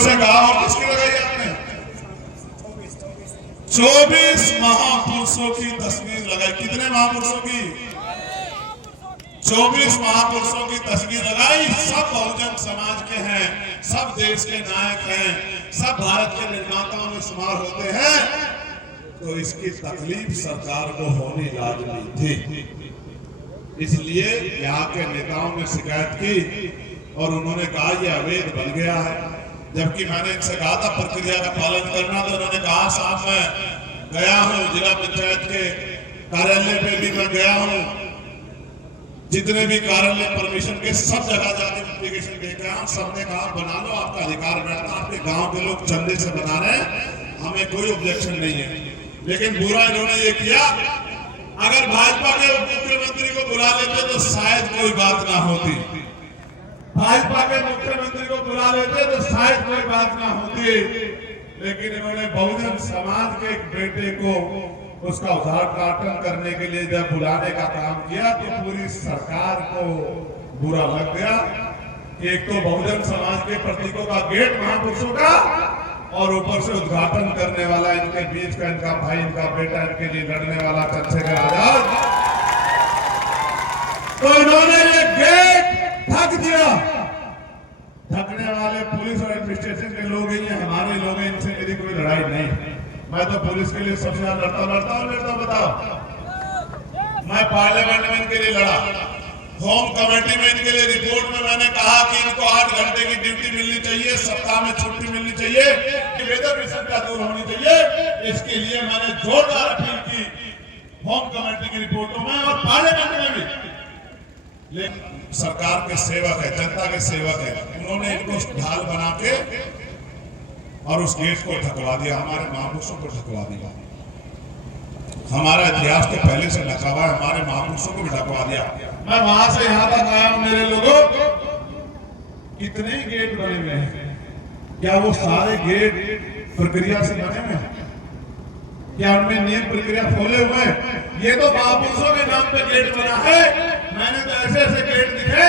से कहा। और किसकी लगाई आपने? 24 महापुरुषों की तस्वीर लगाई। कितने महापुरुषों की? 24 महापुरुषों की तस्वीर लगाई। सब बहुजन समाज के हैं, सब देश के नायक हैं, सब भारत के निर्माताओं में शुमार होते हैं। तो इसकी तकलीफ सरकार को होनी लाजमी थी। इसलिए यहाँ के नेताओं ने शिकायत की और उन्होंने कहा यह अवैध बन गया है। जबकि मैंने इनसे कहा था प्रक्रिया का पालन करना, तो उन्होंने कहा साहब मैं गया हूँ, जिला पंचायत के कार्यालय पे भी मैं गया हूँ, जितने भी कार्यालय परमिशन के सब जगह जाके एप्लीकेशन दे के आया। सबने कहा बना लो, आपका अधिकार बैठता, आपके गांव के लोग चंदे से बना रहे हैं, हमें कोई ऑब्जेक्शन नहीं है। लेकिन बुरा इन्होंने ये किया, अगर भाजपा के मुख्यमंत्री को बुला लेते तो शायद कोई बात ना होती, भाजपा के मुख्यमंत्री को बुला लेते तो शायद कोई बात ना होती। लेकिन इन्होंने बहुजन समाज के एक बेटे को उसका उद्घाटन करने के लिए जब बुलाने का काम किया तो पूरी सरकार को बुरा लग गया कि एक तो बहुजन समाज के प्रतीकों का गेट महापुरुषों का, और ऊपर से उद्घाटन करने वाला इनके बीच का इनका भाई, इनका बेटा, इनके लिए लड़ने वाला चंद्रशेखर आजाद। तो इन्होंने ये गेट ढक दिया। ढकने वाले पुलिस और एडमिनिस्ट्रेशन के लोग ही हैं, हमारे लोग हैं, इनसे मेरी कोई लड़ाई नहीं। मैं तो पुलिस के लिए सबसे ज्यादा लड़ता बताओ। मैं पार्लियामेंट में इनके लिए लड़ा, होम कमेटी में इनके लिए रिपोर्ट में मैंने कहा कि इनको 8 घंटे की ड्यूटी मिलनी चाहिए, सप्ताह में छुट्टी मिलनी चाहिए, वेतन विषमता दूर होनी चाहिए। इसके लिए मैंने जोरदार अपील की होम कमेटी की रिपोर्टों में और पार्लियामेंट में भी। लेकिन सरकार के सेवक है, जनता के सेवक है, उन्होंने इनको ढाल बना के और उस गेट को ढकवा दिया, हमारे महापुरुषों को ढकवा दिया। हमारा इतिहास तो पहले से ढका हुआ है, हमारे महापुरुषों को भी ढकवा दिया। मैं वहां से यहां तक आया हूं, मेरे लोगों कितने गेट बने हुए हैं, क्या वो सारे गेट प्रक्रिया से बने हुए हैं? क्या उनमें नियम प्रक्रिया खोले हुए हैं? ये तो महापुरुषों के नाम पे गेट बना है। मैंने तो ऐसे ऐसे गेट दिखे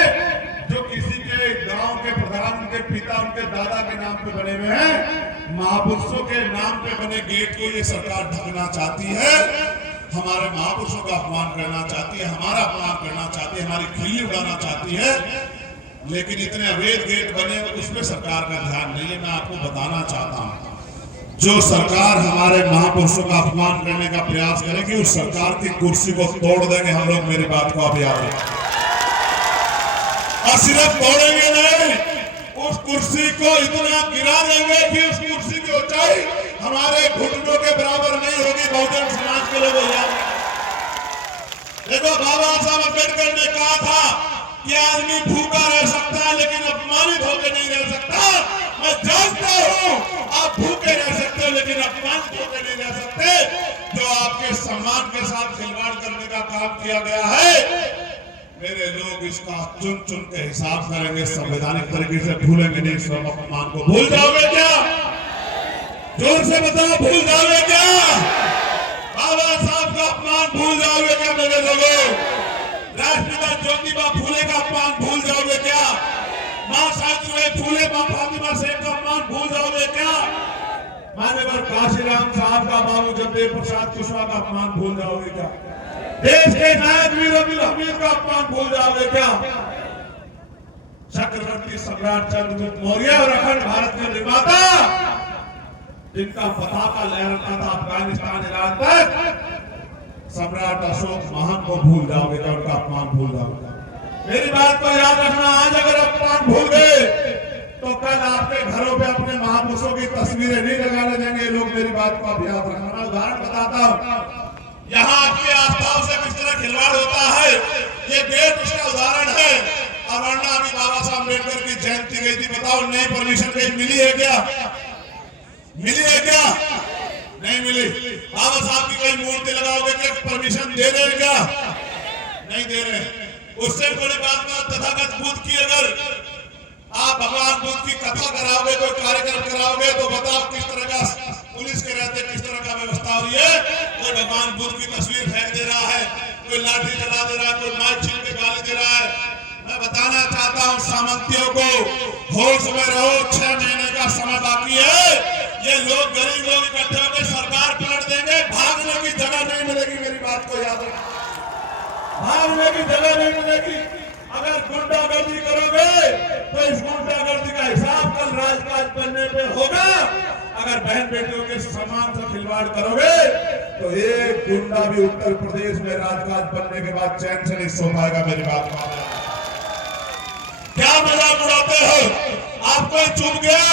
जो किसी के गांव के प्रधान, उनके पिता, उनके दादा के नाम पे बने हुए हैं। महापुरुषों के नाम पे बने गेट को ये सरकार ढकना चाहती है, हमारे महापुरुषों का अपमान करना चाहती है, हमारा अपमान करना चाहती है, हमारी खिल्ली उड़ाना चाहती है। लेकिन इतने अवैध गेट बने उसमें सरकार का ध्यान नहीं है। मैं आपको बताना चाहता हूं, जो सरकार हमारे महापुरुषों का अपमान करने का प्रयास करेगी उस सरकार की कुर्सी को तोड़ देंगे हम लोग। मेरी बात को आप याद रखें, और सिर्फ तोड़ेंगे नहीं, उस कुर्सी को इतना गिरा देंगे कि उस कुर्सी की ऊंचाई हमारे घुटनों के बराबर नहीं होगी। बहुजन समाज के लोगों याद देखो, बाबा साहब अम्बेडकर ने कहा था कि आदमी भूखा रह सकता है लेकिन अपमानित होकर नहीं रह सकता। मैं जानता हूं आप भूखे रह सकते हो लेकिन अपमानित होकर नहीं रह सकते। जो आपके सम्मान के साथ खिलवाड़ करने का काम किया गया है, मेरे लोग इसका चुन चुन के हिसाब करेंगे, संवैधानिक तरीके से भूलेंगे नहीं। इस अपमान को भूल जाओगे क्या? जोर से बताओ, भूल जाओगे क्या? बाबा साहब का अपमान भूल जाओगे क्या मेरे लोगों? राष्ट्रपिता ज्योतिबा फूले का अपमान भूल जाओगे क्या? मां सावित्रीबाई फूले, मां फातिमा सेन का अपमान भूल जाओगे क्या? मान्यवर काशीराम साहब का, बाबू जगदेव प्रसाद कुशवाहा का अपमान भूल जाओगे क्या? देश के नायक वीर अब्दुल हमीद का अपमान भूल जाओगे क्या? चक्रवर्ती सम्राट चंद्रगुप्त मौर्य और अखंड भारत के निर्माता, जिनका पताका लहराता था अफगानिस्तान ईरान तक, सम्राट अशोक महान को भूल जाओगे क्या? उनका अपमान भूल जाओगे? मेरी बात को याद रखना, आज अगर अपमान भूल गए तो कल आपके घरों पे अपने महापुरुषों की तस्वीरें नहीं लगाने देंगे लोग। मेरी बात को आप याद रखना। मैं उदाहरण बताता हूँ, यहाँ आपकी आस्थाओं से किस तरह खिलवाड़ होता है, ये गेट उसका उदाहरण है। और वरना अभी बाबा साहब अम्बेडकर की जयंती गई थी, बताओ नई परमिशन कहीं मिली है क्या? मिली है क्या? नहीं मिली। बाबा साहब की कोई मूर्ति लगाओगे क्या परमिशन दे रहे हैं क्या? नहीं दे रहे। उससे बड़ी बात में तथागत बुद्ध की अगर आप भगवान बुद्ध की कथा कराओगे, कोई कार्यक्रम कराओगे, तो बताओ किस तरह का पुलिस के रहते किस तरह का व्यवस्था हो रही है। कोई भगवान बुद्ध की तस्वीर फेंक दे रहा है, कोई लाठी चला दे रहा है, कोई माइक छीन के गाली दे रहा है। मैं बताना चाहता हूं सामंतियों को, होश में रहो, 6 महीने का समय लोग, गरीब लोग इकट्ठे होकर सरकार पलट देंगे, भागने की जगह नहीं मिलेगी। मेरी बात को याद रखना, भागने की जगह नहीं मिलेगी। अगर गुंडागर्दी करोगे तो इस गुंडागर्दी का हिसाब कल राजकाज बनने पे होगा। अगर बहन बेटियों के सम्मान से खिलवाड़ करोगे तो एक गुंडा भी उत्तर प्रदेश में राजकाज बनने के बाद चैन से नहीं सो पाएगा। मेरी बात को क्या मजाक उड़ाते हो? आपको चुप गया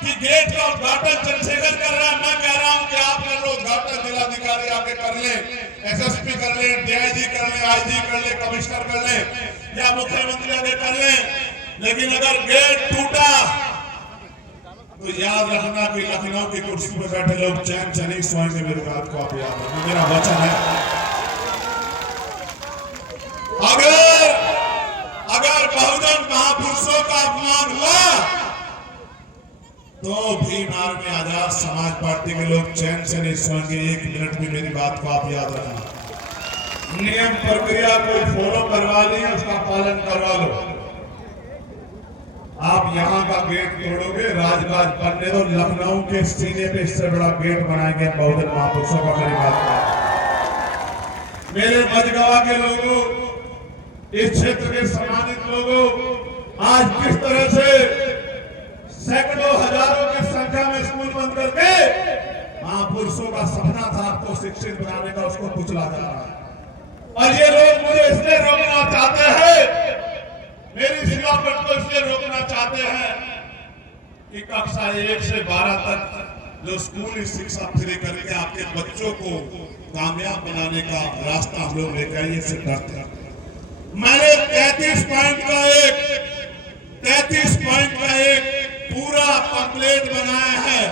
कि गेट का उद्घाटन चंद्रशेखर कर रहा है। मैं कह रहा हूं कि आप कर लो उद्घाटन, जिलाधिकारी आके कर ले, एसएसपी कर ले, डीआईजी कर ले, आईजी कर ले, कमिश्नर कर ले, या मुख्यमंत्री आगे कर ले। लेकिन अगर गेट टूटा तो याद रखना कि लखनऊ की कुर्सी पर बैठे लोग चैन से नहीं सोएंगे। मेरी बात को आप याद रखना, मेरा वचन है। अगर बहुजन महापुरुषों का अपमान हुआ तो भीम आर्मी आजाद समाज पार्टी के लोग चैन से नहीं सोएंगे। एक मिनट में मेरी बात को आप याद रखना। नियम प्रक्रिया कोई फॉलो करवा ली, उसका पालन करवा लो। आप यहाँ का गेट तोड़ोगे, राजकाज बनने दो। लखनऊ के सीने पे इससे बड़ा गेट बनाएंगे बहुजन महापुरुषों का। मेरी बात, मेरे मझगांव के लोगों, इस क्षेत्र के सम्मानित लोगों, आज किस तरह से सैकड़ों हजारों की संख्या में स्कूल बंद करके महापुरुषों का सपना था आपको शिक्षित बनाने का, उसको कुचला जा रहा है। और ये लोग मुझे इसलिए रोकना चाहते हैं, मेरी शिलापट को इसलिए रोकना चाहते हैं कि कक्षा 1 से 12 तक जो स्कूली शिक्षा फ्री करके आपके बच्चों को कामयाब बनाने का रास्ता हम लोग लेकर आए, इससे डरते हैं। मैंने 33 पॉइंट का एक पूरा पंपलेट बनाया है।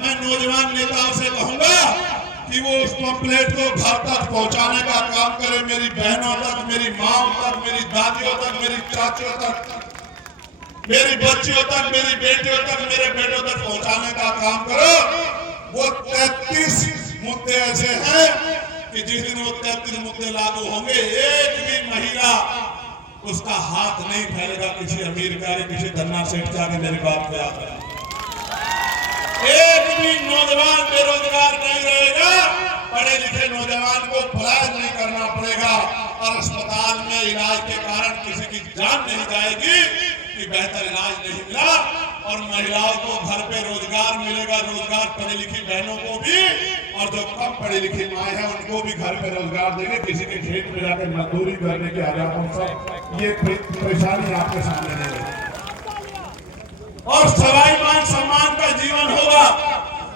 मैं नौजवान नेताओं से कहूंगा कि वो उस पंपलेट को घर तक पहुंचाने का काम करे। मेरी बहनों तक, मेरी माओ तक, मेरी दादियों तक, मेरी चाचियों तक, मेरी बच्चियों तक, मेरी बेटियों तक, मेरे बेटों तक पहुंचाने का काम करो। वो 33 मुद्दे ऐसे हैं कि जिस दिन वो 33 मुद्दे लागू होंगे, एक भी महिला उसका हाथ नहीं फैलेगा किसी अमीर का, किसी धन्ना सेठ का। मेरी बात को याद रखना, एक भी नौजवान बेरोजगार नहीं रहेगा। पढ़े लिखे नौजवान को पलायन नहीं करना पड़ेगा और अस्पताल में इलाज के कारण किसी की जान नहीं जाएगी कि बेहतर इलाज नहीं मिला। और महिलाओं को घर पे रोजगार मिलेगा, रोजगार पढ़ी लिखी बहनों को भी, और जो कम पढ़ी लिखी माए हैं उनको भी घर पे रोजगार देंगे। किसी के खेत में जाकर मजदूरी करने के आजाद सब ये परेशानी आपके सामने नहीं है। और सवाई मान सम्मान का जीवन होगा,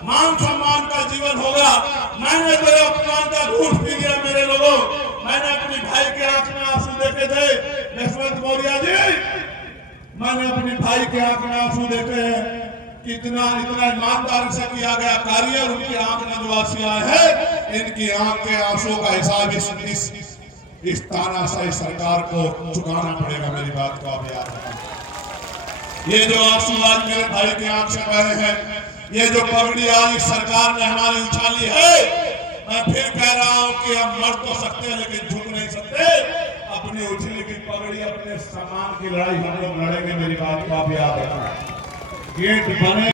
मान सम्मान का जीवन होगा। मैंने तो अपमान का घूट पी लिया मेरे लोगों। मैंने अपनी भाई के आंख में आंसू देखे थे यशवंत मौर्य जी, मैंने अपने भाई के आंख में आंसू देखे हैं। इतना ईमानदारी से किया गया कार्य, और उनकी आंख में जो आंसू आए हैं, इनकी आंख के आंसू का हिसाब इस तानाशाही सरकार को चुकाना पड़ेगा। मेरी बात को आप याद रखें। ये जो आंसू आज मेरे भाई के आंख से बहे हैं, ये जो पगड़ी आज इस सरकार ने हमारी उछाली है, मैं फिर कह रहा हूं कि हम मर तो सकते हैं लेकिन झुक नहीं सकते। अपनी उछली की पगड़ी, अपने सम्मान की लड़ाई हम लोग लड़ेंगे। मेरी बात को आप याद रखें। गेट बने